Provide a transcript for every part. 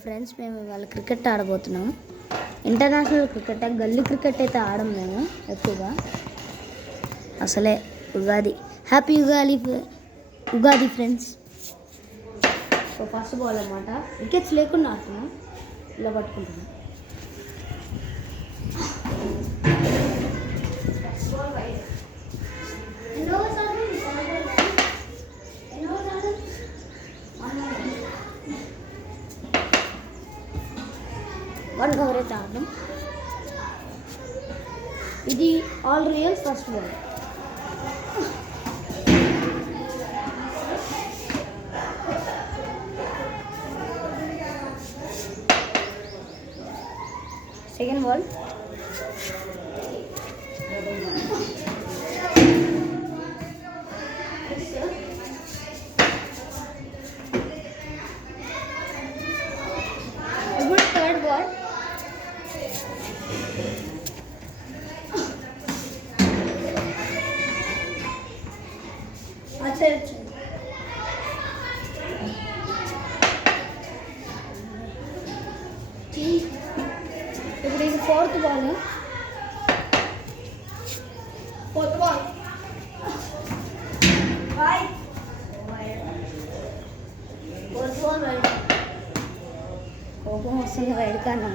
ఫ్రెండ్స్ మేము ఇవాళ క్రికెట్ ఆడబోతున్నాం. ఇంటర్నేషనల్ క్రికెట్, గల్లీ క్రికెట్ అయితే ఆడం మేము ఎక్కువగా. అసలే ఉగాది, హ్యాపీ Ugadi Ugadi friends. So first ball అన్నమాట, వికెట్స్ లేకుండా ఆడుతున్నాం, ఇలా పట్టుకుంటున్నాం. వన్ ఓవర్ అయితే ఆడదాం. ఇది all real first ball. Second ball. ఇప్పుడు థర్డ్ బాల్. ఇప్పుడు ఇది ఫోర్త్ బాల్. ఫోర్త్ బాల్ కోపం వస్తుంది వైడ్ కానీ.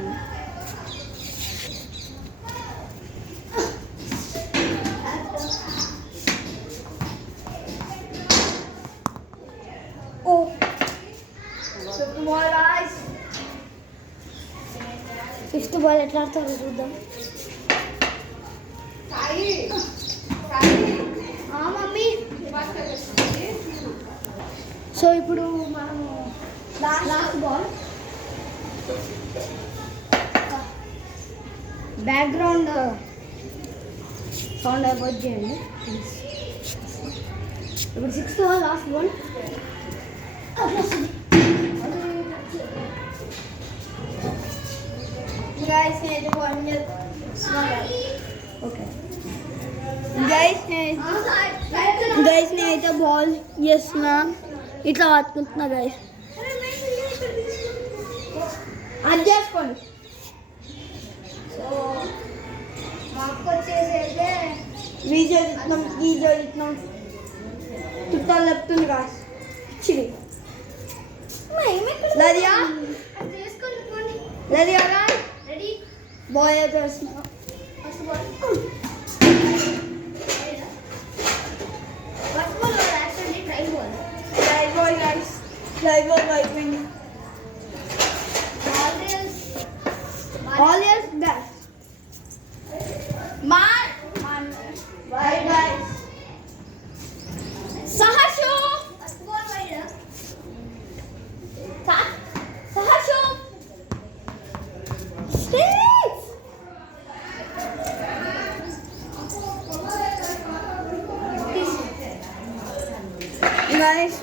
ఫిఫ్త్ బాల్ ఎట్లా ఆడతారో చూద్దాం. మమ్మీ, సో ఇప్పుడు మనము last ball. Background sound avoid చేయండి. ఇప్పుడు sixth ball, last ball. Guys నేనైతే బాల్ చేస్తున్నా, ఇట్లా పట్టుకుంటున్నా గైస్. అది చేసుకోండి. సో మాకు వచ్చేసి అయితే వీజోడిస్తున్నాం, గీజోడిస్తున్నాం, చుట్టాలు చెప్తుంది కాస్ చిరి లదియా లదియా రెడీ. బాల్ అయితే వస్తున్నా. అయిపోయింది. Guys,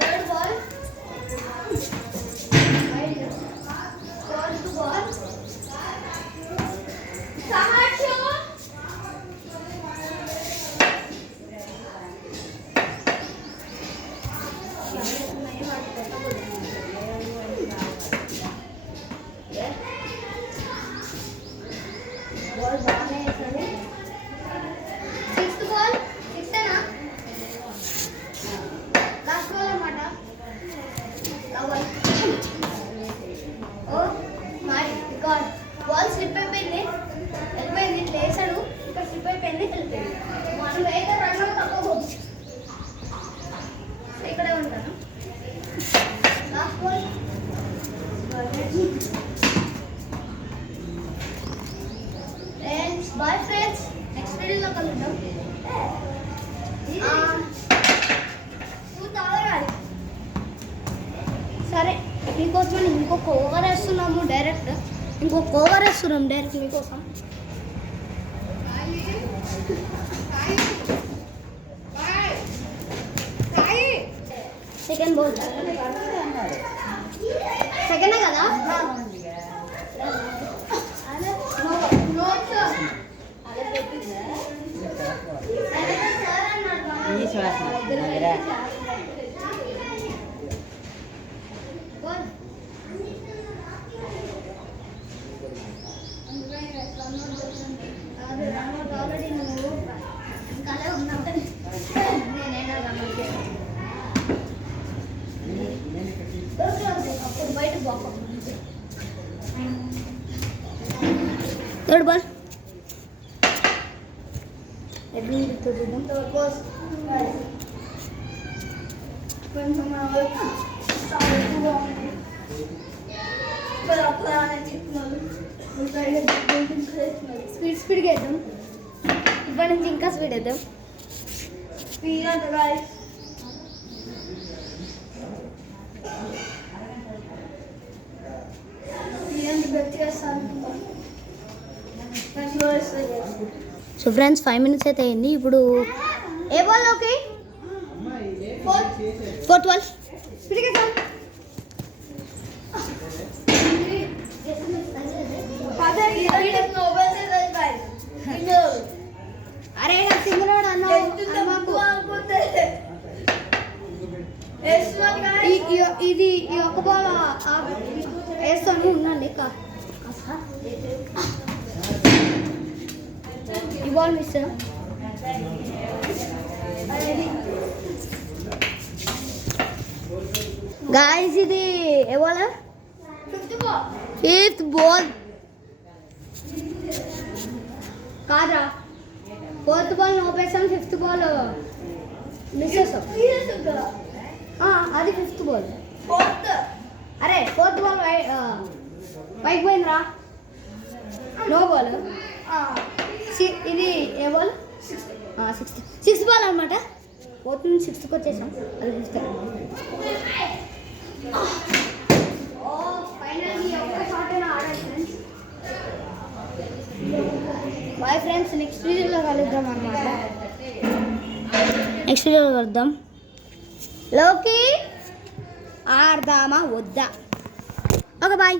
third ball. Fourth ball. Saharshu. Ball బాగానే వేసాడు. Sixth ball. బాల్ స్లిప్ అయిపోయింది, వెళ్ళిపోయింది, లేసాడు, ఇక్కడ స్లిప్ అయిపోయింది, వెళ్ళిపోయింది. మనం వేగ రన్లో తక్కువ ఇక్కడే ఉంటాను. Last ball. Friends, bye friends, next వీడియోలో కలుద్దాం. సరే, మీకోసం ఇంకొక ఓవర్ వేస్తున్నాము డైరెక్ట్. మీకోసం. Second ball. సెకండే కదా. థర్డ్ బాల్ ఎట్లా చూద్దాం. స్పీడ్గా వేద్దాం. ఇప్పటి నుంచి ఇంకా స్పీడ్ వేద్దాం. స్పీడ్ అంత సో ఫ్రెండ్స్ 5 minutes అయితే అయింది. ఇప్పుడు ఏ బాల్లోకి 4-12 అరే సింగరోడ్ అన్న ఇది ఈ ఒక్క బాల్ వేస్తాను ఉండండి. ఈ బాల్ మిస్. గాయస్ ఇది ఏ బాల్? ఫిఫ్త్ బాల్ కాదురా. 4th బాల్ నోపేసాం, 5th బాల్ మిస్ చేసాం. అది 5th బాల్. అరే 4th బాల్ పైకి పోయిందిరా. No ball. ఇది ఏ బాల్? 6th బాల్ అనమాట. 4th నుంచి 6th వచ్చేసాం. అది 5th. ఫైనల్లీ ఒక్క షాట్ అయినా ఆడాలి ఫ్రెండ్స్. బాయ్ ఫ్రెండ్స్, నెక్స్ట్ వీడియోలో కలుద్దాం అనమాట. నెక్స్ట్ వీడియోలో కలుద్దాం. లోకి ఆడదామా వద్దా? Okay bye.